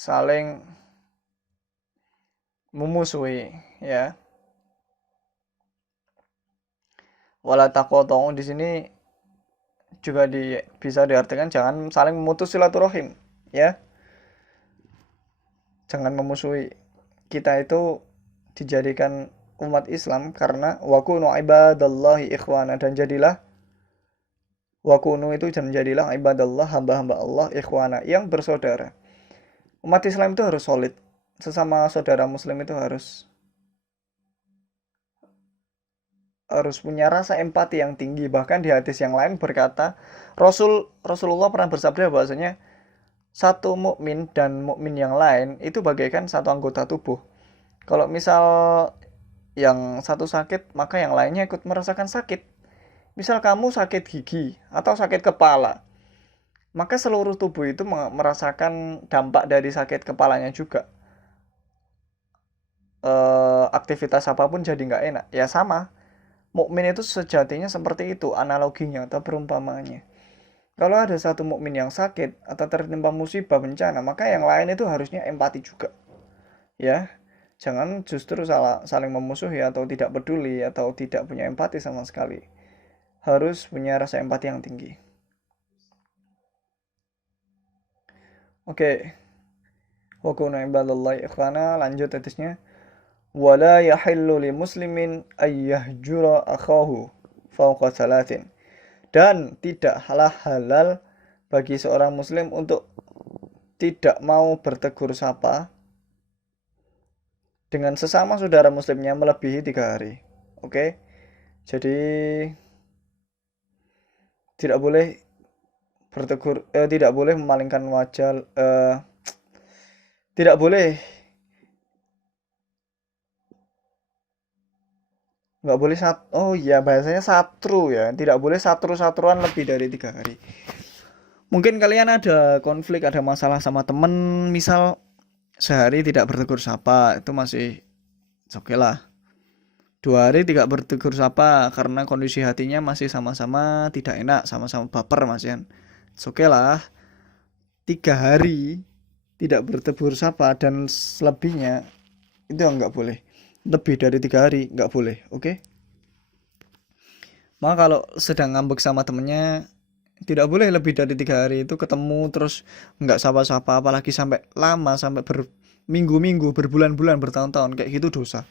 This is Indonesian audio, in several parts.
saling memusuhi, ya. Wala taqatu di sini juga bisa diartikan jangan saling memutus silaturahim, ya. Jangan memusuhi. Kita itu dijadikan umat Islam karena wakunu ibadallahi ikhwana, dan jadilah wakunu itu dan jadilah ibadallah, hamba-hamba Allah, ikhwana yang bersaudara. Umat Islam itu harus solid. Sesama saudara muslim itu harus punya rasa empati yang tinggi. Bahkan di hadis yang lain berkata, Rasulullah pernah bersabda bahwasanya satu mukmin dan mukmin yang lain itu bagaikan satu anggota tubuh. Kalau misal yang satu sakit, maka yang lainnya ikut merasakan sakit. Misal kamu sakit gigi atau sakit kepala, maka seluruh tubuh itu merasakan dampak dari sakit kepalanya juga. Aktivitas apapun jadi nggak enak. Ya sama, mukmin itu sejatinya seperti itu analoginya atau perumpamaannya. Kalau ada satu mukmin yang sakit atau tertimpa musibah bencana, maka yang lain itu harusnya empati juga. Ya, jangan justru saling memusuhi atau tidak peduli atau tidak punya empati sama sekali. Harus punya rasa empati yang tinggi. Oke. Wa kunu ibadallahi ikhwana, lanjut hadisnya. Wala yahillu li muslimin ayyahjura akhahu fawqa salatin. Dan tidak halal bagi seorang muslim untuk tidak mau bertegur sapa dengan sesama saudara muslimnya melebihi 3 hari. Oke. Jadi tidak boleh tidak boleh memalingkan wajah, tidak boleh, nggak boleh oh iya, bahasanya satru ya, tidak boleh satruan lebih dari 3 hari. Mungkin kalian ada konflik, ada masalah sama temen, misal sehari tidak bertegur sapa, itu masih oke lah. 2 hari tidak bertegur sapa karena kondisi hatinya masih sama-sama tidak enak, sama-sama baper mas Yan. Oke lah. 3 hari tidak bertegur sapa dan selebihnya itu nggak boleh. Lebih dari 3 hari nggak boleh, oke? Maka kalau sedang ngambek sama temennya, tidak boleh lebih dari 3 hari itu ketemu terus nggak sapa-sapa, apalagi sampai lama, sampai berminggu-minggu, berbulan-bulan, bertahun-tahun, kayak gitu dosa.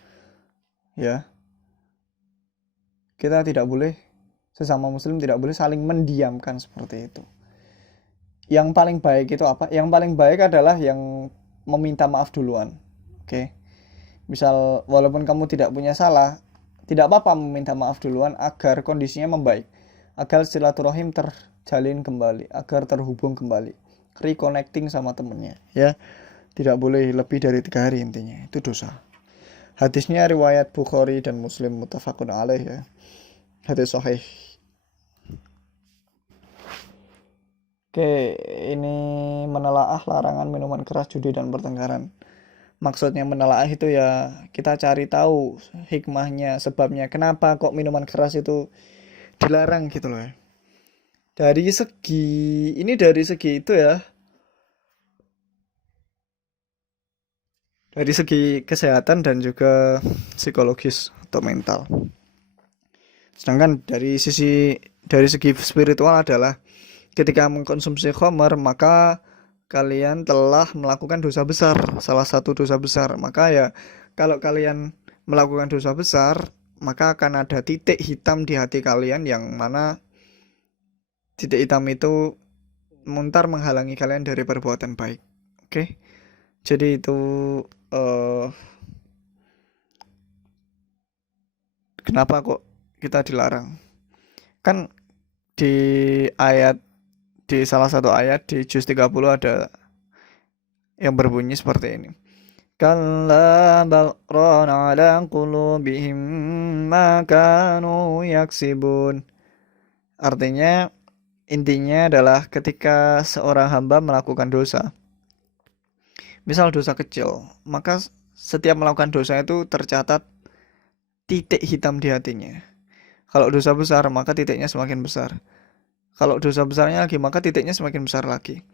Ya, kita tidak boleh, sesama muslim tidak boleh saling mendiamkan seperti itu. Yang paling baik itu apa? Yang paling baik adalah yang meminta maaf duluan. Oke. Misal walaupun kamu tidak punya salah, tidak apa-apa meminta maaf duluan agar kondisinya membaik. Agar silaturahim terjalin kembali, agar terhubung kembali. Reconnecting sama temennya, ya. Tidak boleh lebih dari 3 hari intinya. Itu dosa. Hadisnya riwayat Bukhari dan Muslim muttafaqun alaih ya. Hadis sahih. Oke, ini menelaah larangan minuman keras, judi dan pertengkaran. Maksudnya menelaah itu ya kita cari tahu hikmahnya, sebabnya kenapa kok minuman keras itu dilarang gitu loh ya. Dari segi itu ya, dari segi kesehatan dan juga psikologis atau mental. Sedangkan dari segi spiritual adalah ketika mengkonsumsi khamar maka kalian telah melakukan dosa besar, salah satu dosa besar. Maka ya kalau kalian melakukan dosa besar, maka akan ada titik hitam di hati kalian yang mana titik hitam itu menghalangi kalian dari perbuatan baik. Oke. Jadi itu kenapa kok kita dilarang? Kan di ayat di salah satu ayat di juz 30 ada yang berbunyi seperti ini. Kalla bal rana ala qulubihim ma kanu yaksibun. Artinya intinya adalah ketika seorang hamba melakukan dosa, misal dosa kecil, maka setiap melakukan dosa itu tercatat titik hitam di hatinya. Kalau dosa besar, maka titiknya semakin besar. Kalau dosa besarnya lagi, maka titiknya semakin besar lagi.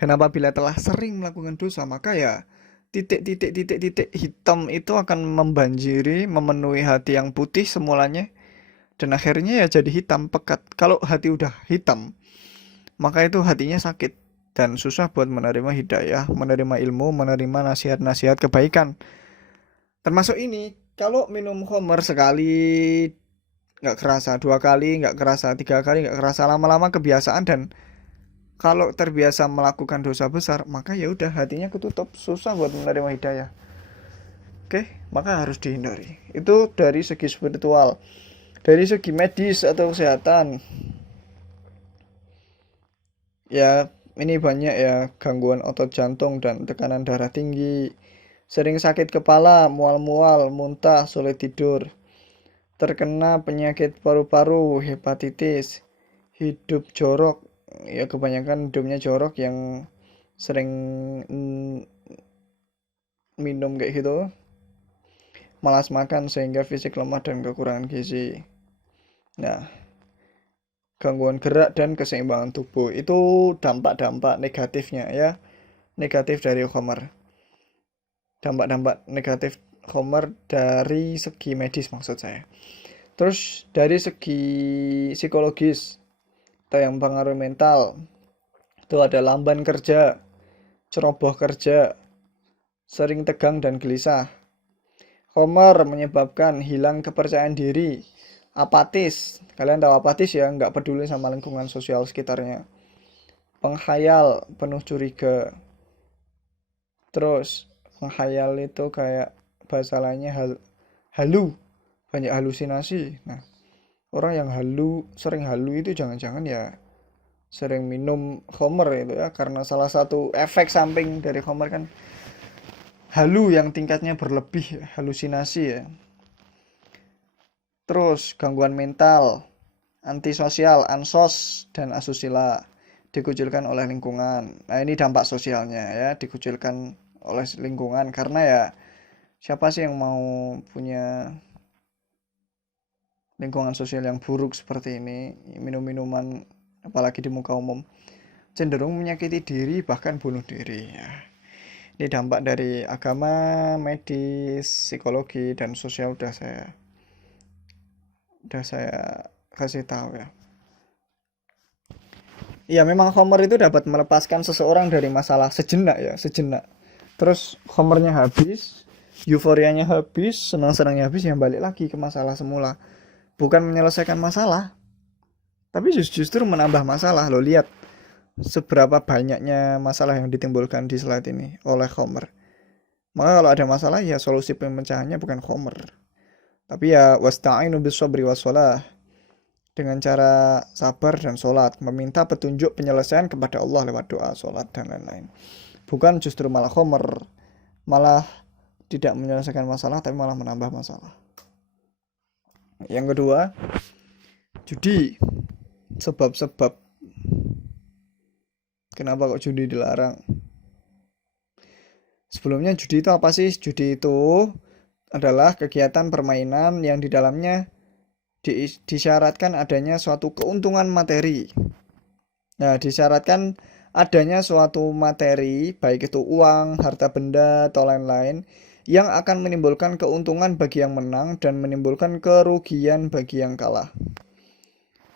Dan apabila telah sering melakukan dosa, maka ya titik-titik hitam itu akan membanjiri, memenuhi hati yang putih semulanya, dan akhirnya ya jadi hitam pekat. Kalau hati udah hitam, maka itu hatinya sakit dan susah buat menerima hidayah, menerima ilmu, menerima nasihat-nasihat kebaikan. Termasuk ini, kalau minum khamr sekali nggak kerasa, 2 kali nggak kerasa, 3 kali nggak kerasa, lama-lama kebiasaan, dan kalau terbiasa melakukan dosa besar, maka ya udah hatinya ketutup, susah buat menerima hidayah. Oke, maka harus dihindari. Itu dari segi spiritual. Dari segi medis atau kesehatan, ya ini banyak ya, gangguan otot jantung dan tekanan darah tinggi, sering sakit kepala, mual-mual, muntah, sulit tidur, terkena penyakit paru-paru, hepatitis, hidup jorok, ya kebanyakan hidupnya jorok yang sering minum kayak gitu, malas makan sehingga fisik lemah dan kekurangan gizi. Nah, gangguan gerak dan keseimbangan tubuh itu dampak-dampak negatifnya ya, negatif dari khamr. Dampak-dampak negatif khamr dari segi medis maksud saya. Terus dari segi psikologis atau yang pengaruh mental, itu ada lamban kerja, ceroboh kerja, sering tegang dan gelisah. Khamr menyebabkan hilang kepercayaan diri, apatis. Kalian tahu apatis ya, nggak peduli sama lingkungan sosial sekitarnya. Penghayal, penuh curiga. Terus penghayal itu kayak bahasa lainnya halu, banyak halusinasi. Nah, orang yang sering halu itu jangan-jangan ya sering minum khamr itu ya, karena salah satu efek samping dari khamr kan halu yang tingkatnya berlebih, halusinasi ya. Terus gangguan mental, antisosial, ansos, dan asusila, dikucilkan oleh lingkungan. Nah, ini dampak sosialnya ya, dikucilkan oleh lingkungan, karena ya siapa sih yang mau punya lingkungan sosial yang buruk seperti ini? Minum-minuman apalagi di muka umum cenderung menyakiti diri, bahkan bunuh diri ya. Ini dampak dari agama, medis, psikologi, dan sosial udah saya kasih tahu ya. Ya memang khamr itu dapat melepaskan seseorang dari masalah sejenak ya, sejenak. Terus khamrnya habis, euforianya habis, senang-senangnya habis, yang balik lagi ke masalah semula. Bukan menyelesaikan masalah, tapi justru menambah masalah. Lo lihat seberapa banyaknya masalah yang ditimbulkan di slide ini oleh khamr. Maka kalau ada masalah ya solusi pemecahannya bukan khamr, tapi ya wasta'inu bis-sabri was-shalah, dengan cara sabar dan sholat, meminta petunjuk penyelesaian kepada Allah lewat doa, sholat, dan lain-lain. Bukan justru malah khamr, malah tidak menyelesaikan masalah, tapi malah menambah masalah. Yang kedua, judi. Sebab-sebab kenapa kok judi dilarang? Sebelumnya judi itu apa sih? Judi itu adalah kegiatan permainan yang di dalamnya disyaratkan adanya suatu keuntungan materi. Nah, disyaratkan adanya suatu materi, baik itu uang, harta benda, atau lain-lain, yang akan menimbulkan keuntungan bagi yang menang dan menimbulkan kerugian bagi yang kalah.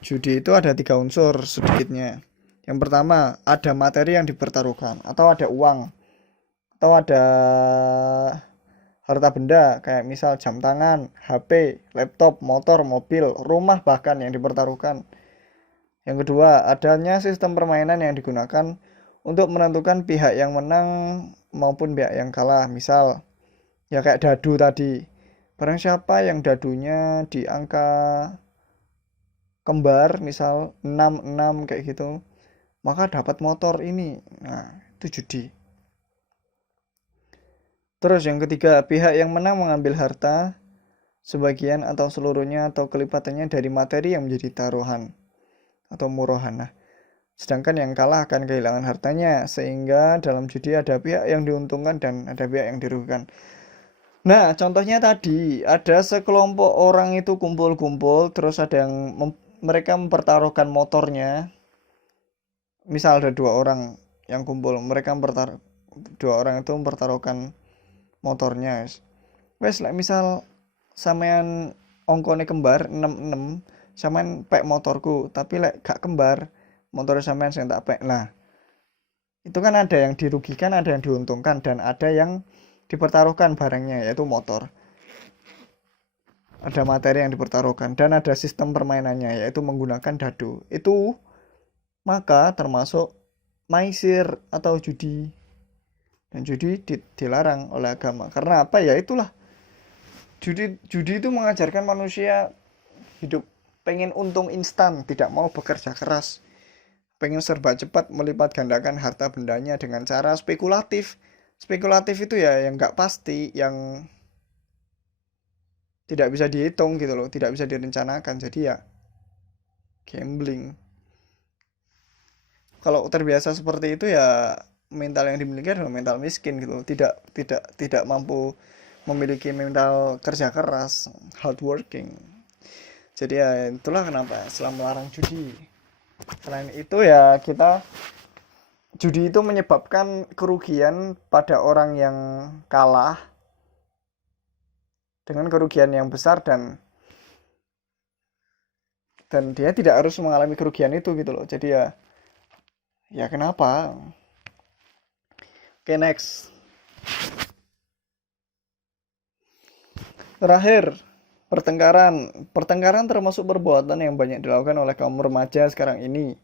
Judi itu ada 3 unsur sedikitnya. Yang pertama, ada materi yang dipertaruhkan, atau ada uang, atau ada harta benda, kayak misal jam tangan, HP, laptop, motor, mobil, rumah bahkan yang dipertaruhkan. Yang kedua, adanya sistem permainan yang digunakan untuk menentukan pihak yang menang maupun pihak yang kalah. Misal, ya kayak dadu tadi. Barang siapa yang dadunya di angka kembar, misal 66 kayak gitu, maka dapat motor ini. Nah, itu judi. Terus yang ketiga, pihak yang menang mengambil harta sebagian atau seluruhnya atau kelipatannya dari materi yang menjadi taruhan atau murohan. Nah, sedangkan yang kalah akan kehilangan hartanya, sehingga dalam judi ada pihak yang diuntungkan dan ada pihak yang dirugikan. Nah, contohnya tadi ada sekelompok orang itu kumpul-kumpul, terus ada yang mereka mempertaruhkan motornya. Misal ada 2 orang, yang kumpul. Mereka dua orang itu mempertaruhkan motornya. Wes like misal sampean ongkone kembar 66, sampean pek motorku, tapi lek gak kembar, motor sampean sing tak pek. Nah, itu kan ada yang dirugikan, ada yang diuntungkan, dan ada yang dipertaruhkan barangnya, yaitu motor. Ada materi yang dipertaruhkan, dan ada sistem permainannya, yaitu menggunakan dadu. Itu maka termasuk maisir atau judi. Dan judi dilarang oleh agama. Karena apa ya? Itulah. Judi itu mengajarkan manusia hidup pengen untung instan, tidak mau bekerja keras. Pengen serba cepat melipat gandakan harta bendanya dengan cara spekulatif. Spekulatif itu ya yang nggak pasti, yang tidak bisa dihitung gitu loh, tidak bisa direncanakan. Jadi ya gambling. Kalau terbiasa seperti itu ya mental yang dimiliki adalah mental miskin gitu, tidak mampu memiliki mental kerja keras, hard working. Jadi ya itulah kenapa Islam melarang judi. Selain itu ya judi itu menyebabkan kerugian pada orang yang kalah dengan kerugian yang besar, dan dia tidak harus mengalami kerugian itu gitu loh. Jadi ya kenapa? Oke, next. Terakhir, pertengkaran. Pertengkaran termasuk perbuatan yang banyak dilakukan oleh kaum remaja sekarang ini.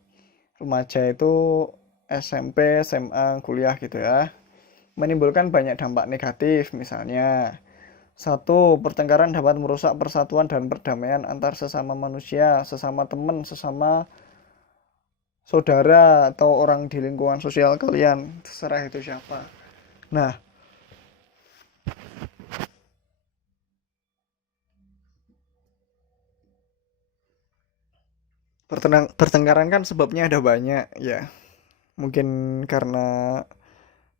Remaja itu SMP, SMA, kuliah gitu ya. Menimbulkan banyak dampak negatif, misalnya satu, pertengkaran dapat merusak persatuan dan perdamaian antar sesama manusia, sesama teman, sesama saudara, atau orang di lingkungan sosial kalian, terserah itu siapa. Nah, pertengkaran kan sebabnya ada banyak ya. Mungkin karena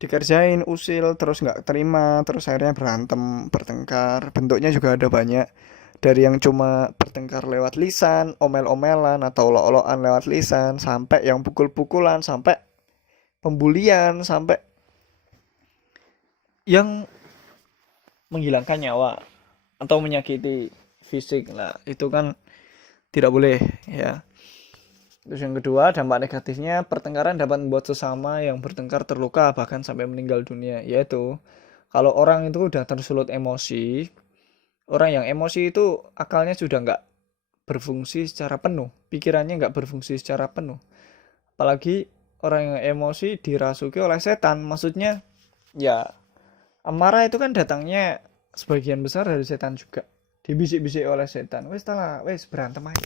dikerjain usil terus nggak terima, terus akhirnya berantem, bertengkar. Bentuknya juga ada banyak, dari yang cuma bertengkar lewat lisan, omel-omelan atau olok-olokan lewat lisan, sampai yang pukul-pukulan, sampai pembulian, sampai yang menghilangkan nyawa atau menyakiti fisik. Nah, itu kan tidak boleh ya. Terus yang kedua, dampak negatifnya, pertengkaran dapat membuat sesama yang bertengkar terluka bahkan sampai meninggal dunia. Yaitu kalau orang itu udah tersulut emosi, orang yang emosi itu akalnya sudah nggak berfungsi secara penuh, pikirannya nggak berfungsi secara penuh. Apalagi orang yang emosi dirasuki oleh setan, maksudnya ya amarah itu kan datangnya sebagian besar dari setan juga. Dibisik-bisik oleh setan. Wes lah, wes berantem aja.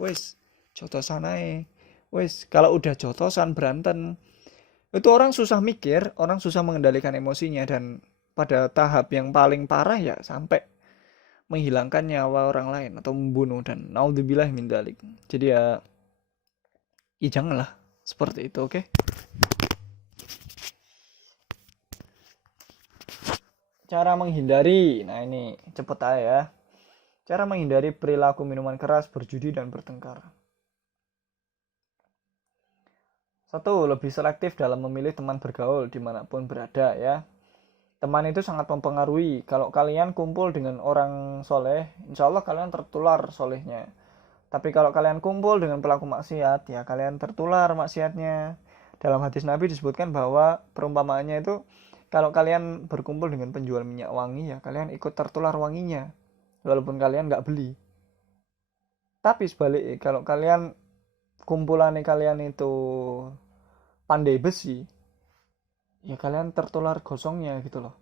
Wes jotosan aja. Wes kalau udah jotosan berantem, itu orang susah mikir, orang susah mengendalikan emosinya, dan pada tahap yang paling parah ya sampai menghilangkan nyawa orang lain atau membunuh, dan naudzubillah min dzalik. Jadi ya janganlah seperti itu, oke? Cara menghindari, nah ini cepet aja ya. Cara menghindari perilaku minuman keras, berjudi, dan bertengkar. Satu, lebih selektif dalam memilih teman bergaul dimanapun berada ya. Teman itu sangat mempengaruhi. Kalau kalian kumpul dengan orang soleh, insya Allah kalian tertular solehnya. Tapi kalau kalian kumpul dengan pelaku maksiat, ya kalian tertular maksiatnya. Dalam hadis Nabi disebutkan bahwa perumpamaannya itu, kalau kalian berkumpul dengan penjual minyak wangi, ya kalian ikut tertular wanginya, walaupun kalian nggak beli. Tapi sebaliknya, kalau kumpulan kalian itu pandai besi, ya kalian tertular gosongnya gitu loh.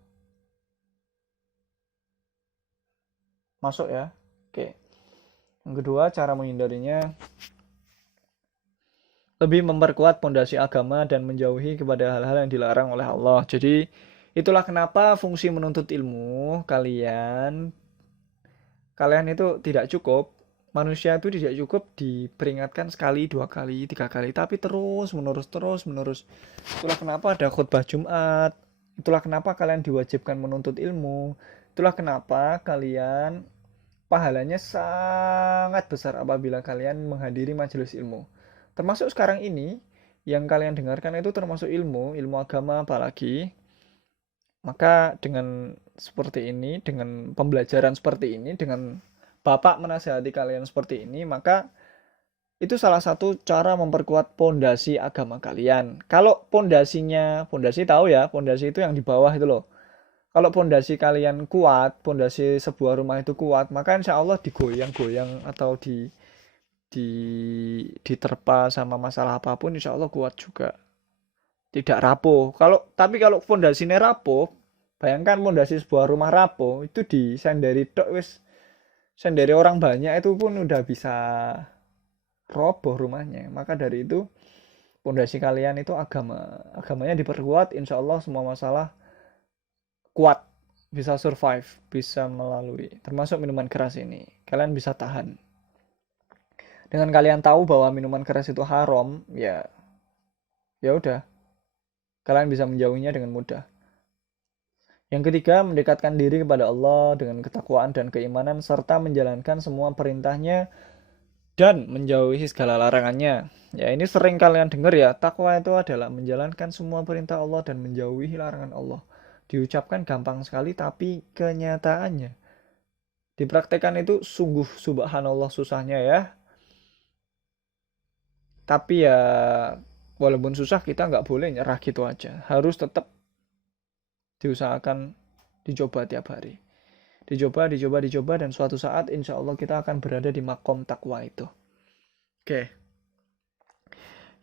Masuk ya? Oke. Yang kedua, cara menghindarinya, lebih memperkuat pondasi agama dan menjauhi kepada hal-hal yang dilarang oleh Allah. Jadi itulah kenapa fungsi menuntut ilmu kalian itu tidak cukup. Manusia itu tidak cukup diperingatkan sekali, dua kali, tiga kali, tapi terus menerus. Itulah kenapa ada khutbah Jumat. Itulah kenapa kalian diwajibkan menuntut ilmu. Itulah kenapa kalian pahalanya sangat besar apabila kalian menghadiri majelis ilmu. Termasuk sekarang ini, yang kalian dengarkan itu termasuk ilmu agama apalagi, maka dengan seperti ini, dengan pembelajaran seperti ini, dengan Bapak menasihati kalian seperti ini, maka itu salah satu cara memperkuat pondasi agama kalian. Kalau pondasi tahu ya, pondasi itu yang di bawah itu loh. Kalau pondasi kalian kuat, pondasi sebuah rumah itu kuat, maka insya Allah digoyang-goyang atau di diterpa sama masalah apapun, insya Allah kuat juga, tidak rapuh. Tapi kalau pondasinya rapuh, bayangkan pondasi sebuah rumah rapuh, itu disenderi tok wis, senderi orang banyak itu pun udah bisa roboh rumahnya. Maka dari itu pondasi kalian itu agamanya diperkuat, insya Allah semua masalah kuat, bisa survive, bisa melalui, termasuk minuman keras ini. Kalian bisa tahan. Dengan kalian tahu bahwa minuman keras itu haram, ya udah, kalian bisa menjauhinya dengan mudah. Yang ketiga, mendekatkan diri kepada Allah dengan ketakwaan dan keimanan serta menjalankan semua perintahnya dan menjauhi segala larangannya. Ya, ini sering kalian dengar ya, takwa itu adalah menjalankan semua perintah Allah dan menjauhi larangan Allah. Diucapkan gampang sekali, tapi kenyataannya dipraktekkan itu sungguh subhanallah susahnya ya. Tapi ya walaupun susah, kita nggak boleh nyerah gitu aja. Harus tetap diusahakan, dicoba tiap hari. Dicoba, dan suatu saat insya Allah kita akan berada di makom takwa itu. Oke.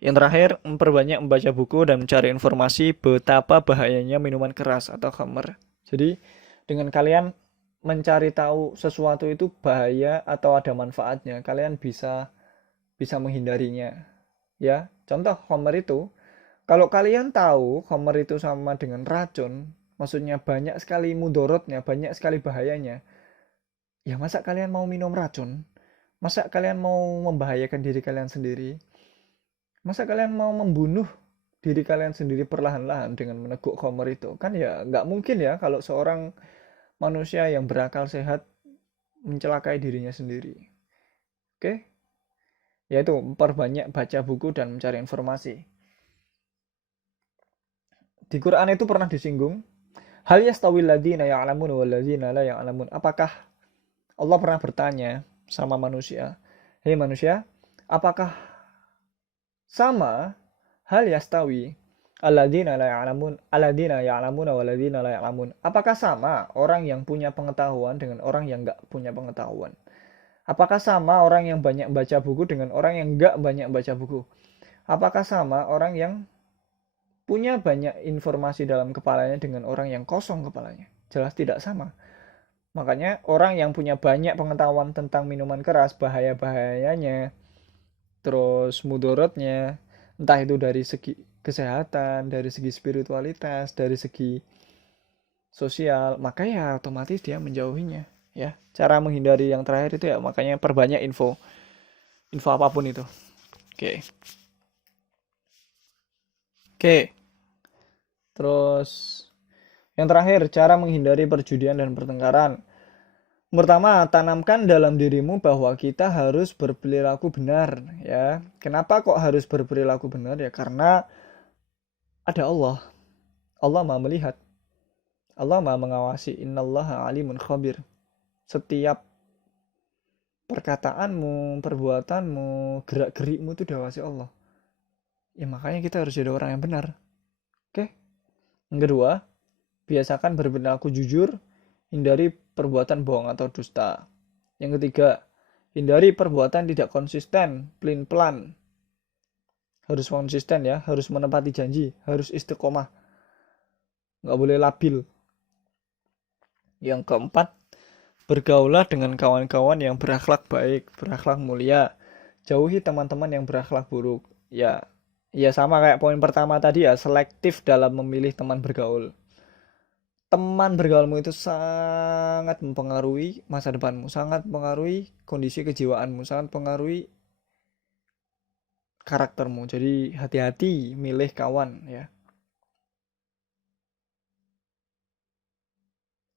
Yang terakhir, memperbanyak membaca buku dan mencari informasi betapa bahayanya minuman keras atau khamr. Jadi, dengan kalian mencari tahu sesuatu itu bahaya atau ada manfaatnya, kalian bisa menghindarinya. Ya, contoh khamr itu, kalau kalian tahu khamr itu sama dengan racun, maksudnya banyak sekali mudorotnya, banyak sekali bahayanya, ya masa kalian mau minum racun? Masa kalian mau membahayakan diri kalian sendiri? Masa kalian mau membunuh diri kalian sendiri perlahan-lahan dengan meneguk khamr itu? Kan ya nggak mungkin ya kalau seorang manusia yang berakal sehat mencelakai dirinya sendiri. Oke? Yaitu memperbanyak baca buku dan mencari informasi. Di Quran itu pernah disinggung, hal yastawil ladzina ya'lamun wal ladzina la ya'lamun. Apakah Allah pernah bertanya sama manusia, hei manusia, apakah sama hal yastawi alladzina la ya'lamun alladzina ya'lamuna wal ladzina la ya'lamun? Apakah sama orang yang punya pengetahuan dengan orang yang enggak punya pengetahuan? Apakah sama orang yang banyak baca buku dengan orang yang enggak banyak baca buku? Apakah sama orang yang punya banyak informasi dalam kepalanya dengan orang yang kosong kepalanya? Jelas tidak sama. Makanya orang yang punya banyak pengetahuan tentang minuman keras, bahaya-bahayanya, terus mudorotnya, entah itu dari segi kesehatan, dari segi spiritualitas, dari segi sosial, maka ya otomatis dia menjauhinya. Ya, cara menghindari yang terakhir itu ya makanya perbanyak info apapun itu. Oke. Terus yang terakhir, cara menghindari perjudian dan pertengkaran. Pertama, tanamkan dalam dirimu bahwa kita harus berperilaku benar, ya. Kenapa kok harus berperilaku benar? Ya karena ada Allah. Allah Maha melihat. Allah Maha mengawasi. Innallaha alimun khabir. Setiap perkataanmu, perbuatanmu, gerak-gerikmu itu diawasi Allah. Ya makanya kita harus jadi orang yang benar. Oke? Yang kedua, biasakan berperilaku jujur, hindari perbuatan bohong atau dusta. Yang ketiga, hindari perbuatan tidak konsisten, pelin-pelan. Harus konsisten ya, harus menepati janji, harus istiqomah. Nggak boleh labil. Yang keempat, bergaulah dengan kawan-kawan yang berakhlak baik, berakhlak mulia. Jauhi teman-teman yang berakhlak buruk. Ya sama kayak poin pertama tadi ya, selektif dalam memilih teman bergaul. Teman bergaulmu itu sangat mempengaruhi masa depanmu, sangat mempengaruhi kondisi kejiwaanmu, sangat mempengaruhi karaktermu. Jadi hati-hati milih kawan ya.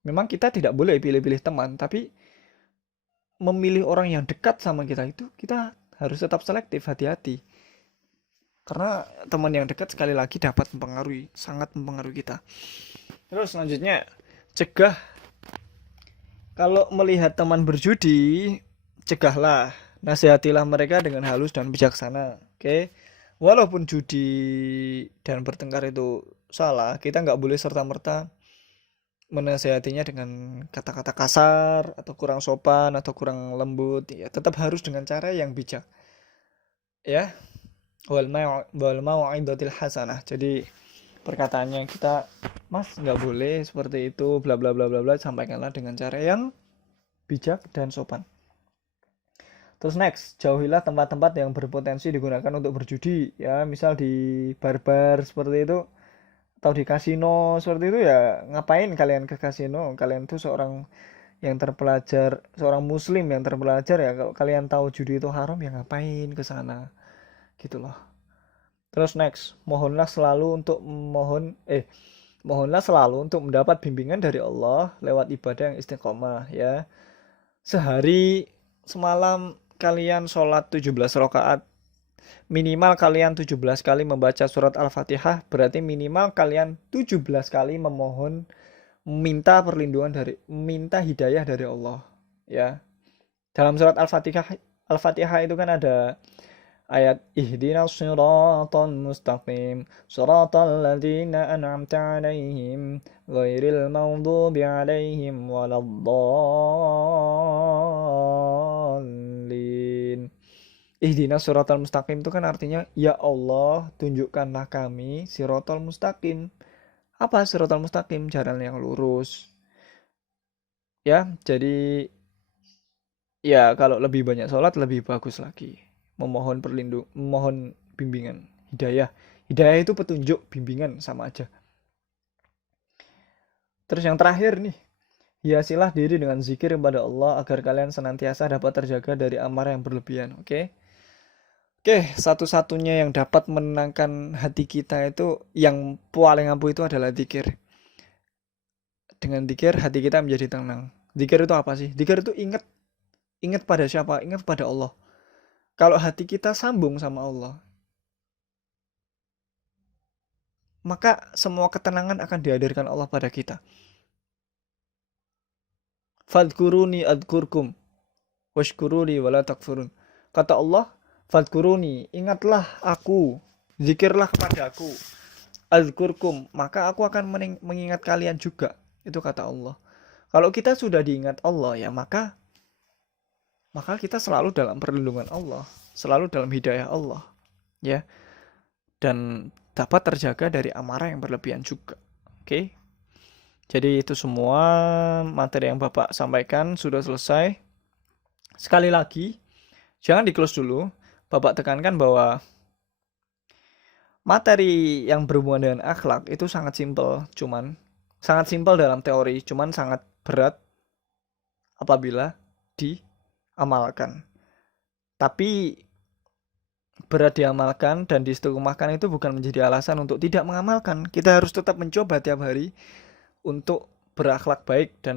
Memang kita tidak boleh pilih-pilih teman, tapi memilih orang yang dekat sama kita itu kita harus tetap selektif, hati-hati. Karena teman yang dekat sekali lagi dapat mempengaruhi, sangat mempengaruhi kita. Terus selanjutnya, cegah. Kalau melihat teman berjudi, cegahlah, nasihatilah mereka dengan halus dan bijaksana. Oke, walaupun judi dan bertengkar itu salah, kita nggak boleh serta-merta menasihatinya dengan kata-kata kasar atau kurang sopan atau kurang lembut. Ya, tetap harus dengan cara yang bijak. Ya, wal mau'izatil hasanah. Jadi perkataannya kita, Mas nggak boleh seperti itu, bla bla bla bla bla, sampaikanlah dengan cara yang bijak dan sopan. Terus next, jauhilah tempat-tempat yang berpotensi digunakan untuk berjudi, ya, misal di bar-bar seperti itu atau di kasino seperti itu. Ya, ngapain kalian ke kasino? Kalian tuh seorang yang terpelajar, seorang muslim yang terpelajar, ya kalau kalian tahu judi itu haram, ya ngapain ke sana? Gitu loh. Terus next, mohonlah selalu untuk mendapat bimbingan dari Allah lewat ibadah yang istiqomah, ya. Sehari semalam kalian sholat 17 rakaat, minimal kalian 17 kali membaca surat Al-Fatihah, berarti minimal kalian 17 kali memohon, minta hidayah dari Allah, ya. Dalam surat Al-Fatihah itu kan ada ayat ihdinas siratal mustaqim siratal ladzina an'amta 'alaihim ghairil maghdubi 'alaihim waladdallin. Ihdinas siratal mustaqim itu kan artinya, ya Allah, tunjukkanlah kami siratal mustaqim. Apa siratal mustaqim? Jalan yang lurus. Ya, jadi ya kalau lebih banyak sholat lebih bagus lagi. Memohon bimbingan, hidayah. Hidayah itu petunjuk, bimbingan sama aja. Terus yang terakhir nih, hiasilah diri dengan zikir kepada Allah agar kalian senantiasa dapat terjaga dari amarah yang berlebihan. Oke? Oke, satu-satunya yang dapat menenangkan hati kita itu, yang paling ampuh itu adalah zikir. Dengan zikir hati kita menjadi tenang. Zikir itu apa sih? Zikir itu ingat pada siapa? Ingat pada Allah. Kalau hati kita sambung sama Allah, maka semua ketenangan akan dihadirkan Allah pada kita. Fadkuruni adkurkum washkuruni wala takfurun. Kata Allah, fadkuruni, ingatlah aku, zikirlah kepadaku, adkurkum, maka aku akan mengingat kalian juga. Itu kata Allah. Kalau kita sudah diingat Allah, ya maka kita selalu dalam perlindungan Allah, selalu dalam hidayah Allah, ya, dan dapat terjaga dari amarah yang berlebihan juga. Oke, jadi itu semua materi yang Bapak sampaikan sudah selesai. Sekali lagi, jangan di close dulu. Bapak tekankan bahwa materi yang berhubungan dengan akhlak itu sangat simpel, sangat simpel dalam teori, cuman sangat berat apabila diamalkan. Tapi berat diamalkan dan diistiqomahkan itu bukan menjadi alasan untuk tidak mengamalkan. Kita harus tetap mencoba tiap hari untuk berakhlak baik dan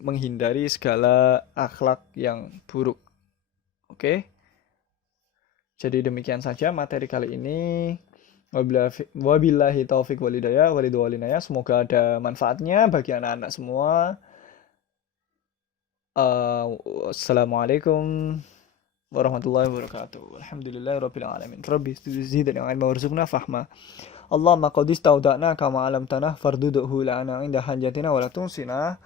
menghindari segala akhlak yang buruk. Oke? Jadi demikian saja materi kali ini. Wabillahi taufik walhidayah walidwalinaya. Semoga ada manfaatnya bagi anak-anak semua. Assalamualaikum warahmatullahi wabarakatuh. Alhamdulillahirabbil alamin. Rabbi zidni ilma warzuqna fahma. Allahumma qad istauda'na kama 'allamtana farduduhu lana 'inda hajatina wa la tunsina